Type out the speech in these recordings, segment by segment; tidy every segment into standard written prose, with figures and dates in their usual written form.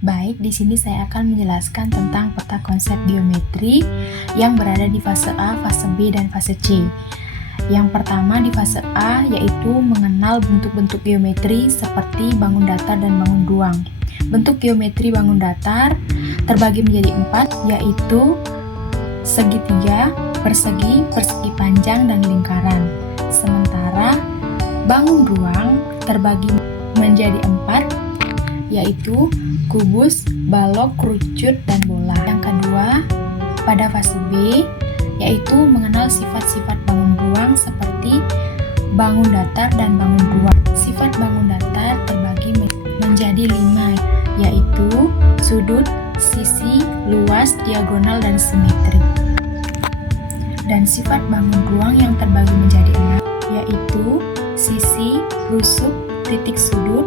Baik, di sini saya akan menjelaskan tentang peta konsep geometri yang berada di fase A, fase B, dan fase C. Yang pertama di fase A yaitu mengenal bentuk-bentuk geometri seperti bangun datar dan bangun ruang. Bentuk geometri bangun datar terbagi menjadi 4, yaitu segitiga, persegi, persegi panjang, dan lingkaran. Sementara bangun ruang terbagi menjadi 4, yaitu kubus, balok, kerucut, dan bola. Yang kedua, pada fase B, yaitu mengenal sifat-sifat bangun ruang seperti bangun datar dan bangun ruang. Sifat bangun datar terbagi menjadi 5, yaitu sudut, sisi, luas, diagonal, dan simetri. Dan sifat bangun ruang yang terbagi menjadi 6, yaitu sisi, rusuk, titik sudut,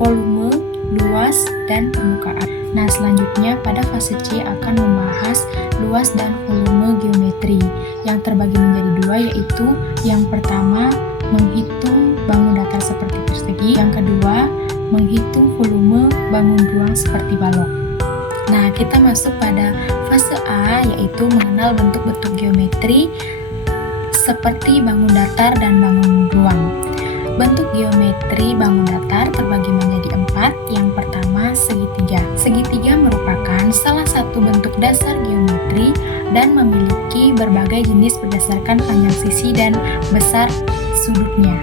volume, luas, dan permukaan. Nah, selanjutnya pada fase C akan membahas luas dan volume geometri yang terbagi menjadi 2, yaitu yang pertama menghitung bangun datar seperti persegi, yang kedua menghitung volume bangun ruang seperti balok. Nah, kita masuk pada fase A, yaitu mengenal bentuk-bentuk geometri seperti bangun datar dan bangun ruang. Bentuk geometri bangun datar terbagi menjadi 4. Yang pertama, segitiga. Segitiga merupakan salah satu bentuk dasar geometri dan memiliki berbagai jenis berdasarkan panjang sisi dan besar sudutnya.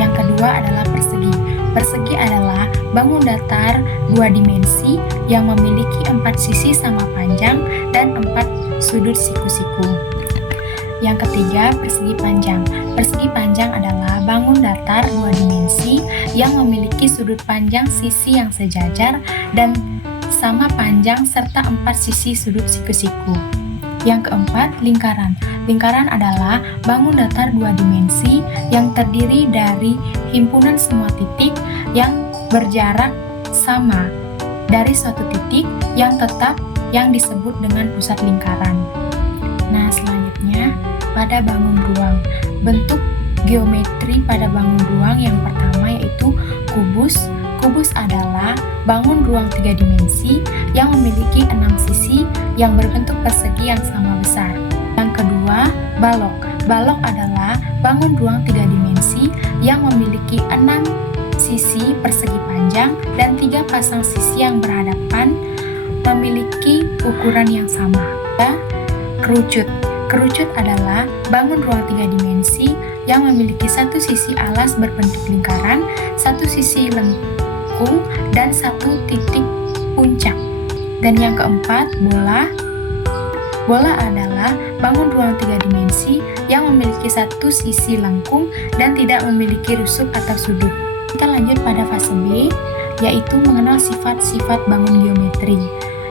Yang kedua adalah persegi. Persegi adalah bangun datar 2 dimensi yang memiliki 4 sisi sama panjang dan 4 sudut siku-siku. Yang ketiga, persegi panjang. Persegi panjang adalah bangun datar 2 dimensi yang memiliki sudut panjang sisi yang sejajar dan sama panjang serta 4 sisi sudut siku-siku. Yang keempat, lingkaran. Lingkaran adalah bangun datar 2 dimensi yang terdiri dari himpunan semua titik yang berjarak sama dari suatu titik yang tetap yang disebut dengan pusat lingkaran. Nah, selanjutnya pada bangun ruang. Bentuk geometri pada bangun ruang yang pertama yaitu kubus. Kubus adalah bangun ruang 3 dimensi yang memiliki 6 sisi yang berbentuk persegi yang sama besar. Yang kedua, balok. Balok adalah bangun ruang 3 dimensi yang memiliki 6 sisi persegi panjang dan 3 pasang sisi yang berhadapan memiliki ukuran yang sama. Kerucut. Kerucut adalah bangun ruang 3 dimensi yang memiliki 1 sisi alas berbentuk lingkaran, 1 sisi lengkung, dan 1 titik puncak. Dan yang keempat, bola. Bola adalah bangun ruang 3 dimensi yang memiliki 1 sisi lengkung dan tidak memiliki rusuk atau sudut. Kita lanjut pada fase B, yaitu mengenal sifat-sifat bangun geometri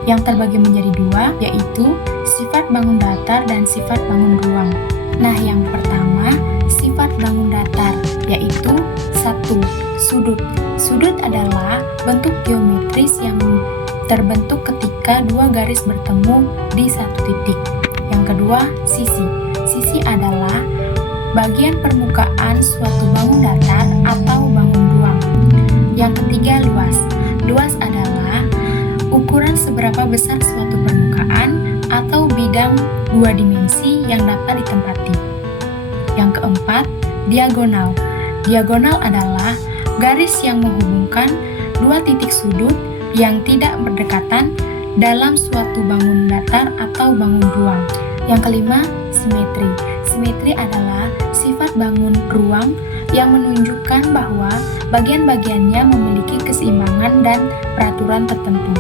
yang terbagi menjadi 2, yaitu sifat bangun datar dan sifat bangun ruang. Nah, yang pertama, sifat bangun datar, yaitu 1. Sudut. Sudut adalah bentuk geometris yang terbentuk ketika 2 garis bertemu di satu titik. Yang kedua, sisi. Sisi adalah bagian permukaan suatu bangun datar atau bangun ruang. Yang ketiga, luas. Luas adalah ukuran seberapa besar suatu permukaan atau bidang 2 dimensi yang dapat ditempati. Yang keempat, diagonal. Diagonal adalah garis yang menghubungkan 2 titik sudut yang tidak berdekatan dalam suatu bangun datar atau bangun ruang. Yang kelima, simetri. Simetri adalah sifat bangun ruang yang menunjukkan bahwa bagian-bagiannya memiliki keseimbangan dan peraturan tertentu.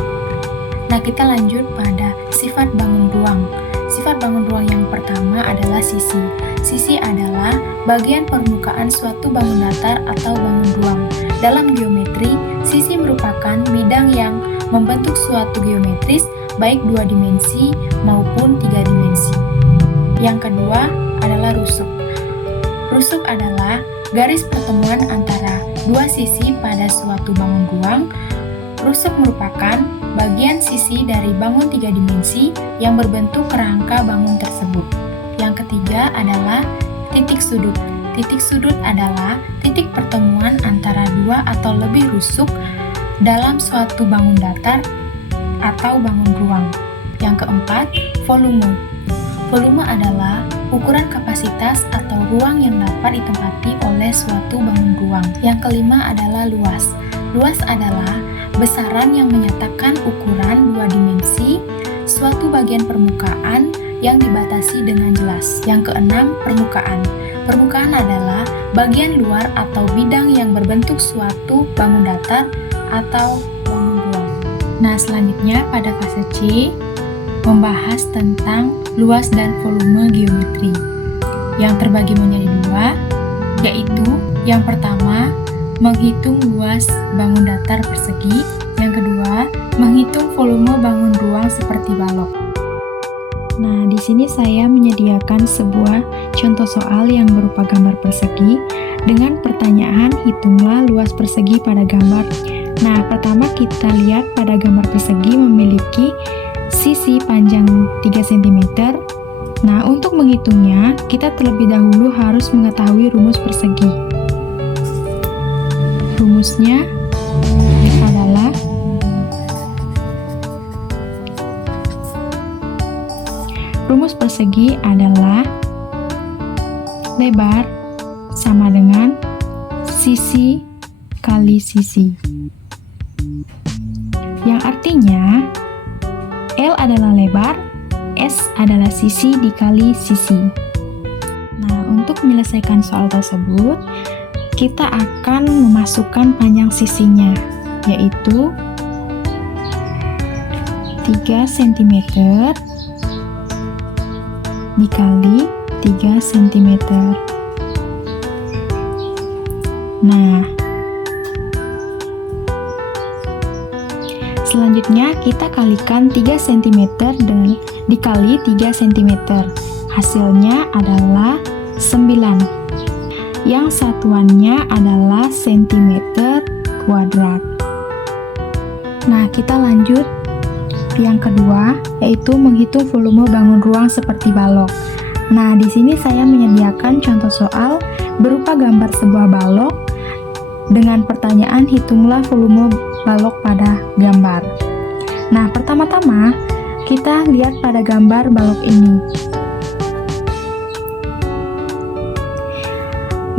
Nah, kita lanjut pada sifat bangun ruang. Sifat bangun ruang yang pertama adalah sisi. Sisi adalah bagian permukaan suatu bangun datar atau bangun ruang. Dalam geometri, sisi merupakan bidang yang membentuk suatu geometris baik 2 dimensi maupun 3 dimensi. Yang kedua adalah rusuk. Rusuk adalah garis pertemuan antara 2 sisi pada suatu bangun ruang. Rusuk merupakan bagian sisi dari bangun 3 dimensi yang berbentuk kerangka bangun tersebut. Yang ketiga adalah titik sudut. Titik sudut adalah titik pertemuan antara 2 atau lebih rusuk dalam suatu bangun datar atau bangun ruang. Yang keempat, volume. Volume adalah ukuran kapasitas atau ruang yang dapat ditempati oleh suatu bangun ruang. Yang kelima adalah luas. Luas adalah besaran yang menyatakan ukuran dua dimensi suatu bagian permukaan yang dibatasi dengan jelas. Yang keenam, permukaan. Permukaan adalah bagian luar atau bidang yang berbentuk suatu bangun datar atau bangun ruang. Nah, selanjutnya pada fase C membahas tentang luas dan volume geometri yang terbagi menjadi dua, yaitu yang pertama menghitung luas bangun datar persegi, yang kedua menghitung volume bangun ruang seperti balok. Nah, di sini saya menyediakan sebuah contoh soal yang berupa gambar persegi dengan pertanyaan hitunglah luas persegi pada gambar. Nah, pertama kita lihat pada gambar persegi memiliki sisi panjang 3 cm. Nah, untuk menghitungnya, kita terlebih dahulu harus mengetahui rumus persegi. Rumusnya adalah rumus persegi adalah lebar sama dengan sisi kali sisi. Yang artinya L adalah lebar, S adalah sisi dikali sisi. Nah, untuk menyelesaikan soal tersebut, kita akan memasukkan panjang sisinya, yaitu 3 cm dikali 3 cm. Nah, selanjutnya kita kalikan 3 cm dan dikali 3 cm. Hasilnya adalah 9. Yang satuannya adalah cm kuadrat. Nah, kita lanjut yang kedua, yaitu menghitung volume bangun ruang seperti balok. Nah, di sini saya menyediakan contoh soal berupa gambar sebuah balok dengan pertanyaan hitunglah volume balok pada gambar. Nah, pertama-tama kita lihat pada gambar balok ini.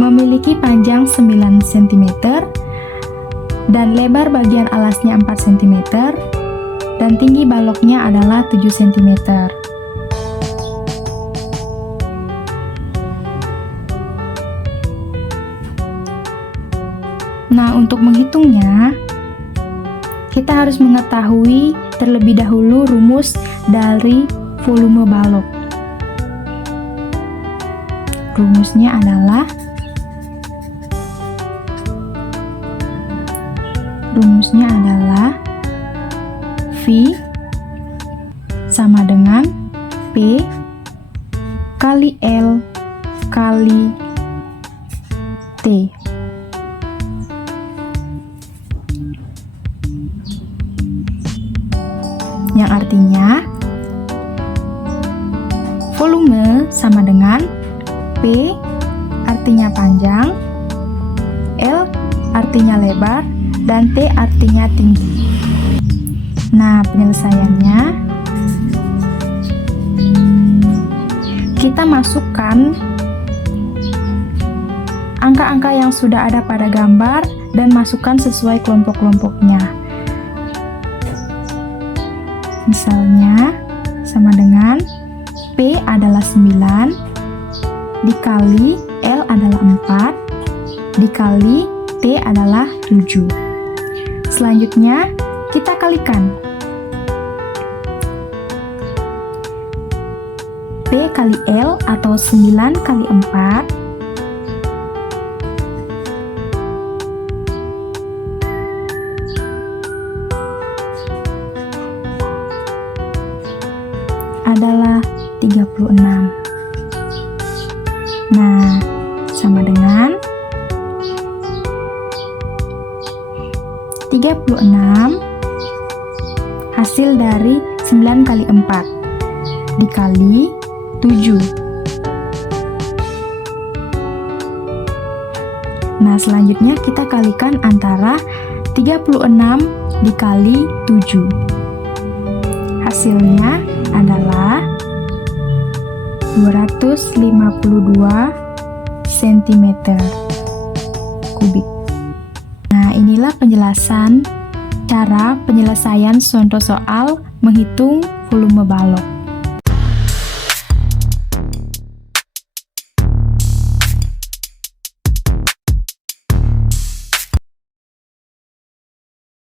Memiliki panjang 9 cm dan lebar bagian alasnya 4 cm dan tinggi baloknya adalah 7 cm. Nah, untuk menghitungnya, kita harus mengetahui terlebih dahulu rumus dari volume balok. Rumusnya adalah V sama dengan P kali L kali T. Yang artinya volume sama dengan P artinya panjang, L artinya lebar, dan T artinya tinggi. Nah, penyelesaiannya kita masukkan angka-angka yang sudah ada pada gambar dan masukkan sesuai kelompok-kelompoknya. Misalnya sama dengan P adalah 9 dikali L adalah 4 dikali T adalah 7. Selanjutnya kita kalikan. P kali L atau 9 kali 4 adalah 36. Nah, sama dengan 36 hasil dari 9 kali 4 dikali 7. Nah, selanjutnya kita kalikan antara 36 dikali 7. Hasilnya adalah 252 cm kubik. Nah, inilah penjelasan cara penyelesaian contoh soal menghitung volume balok.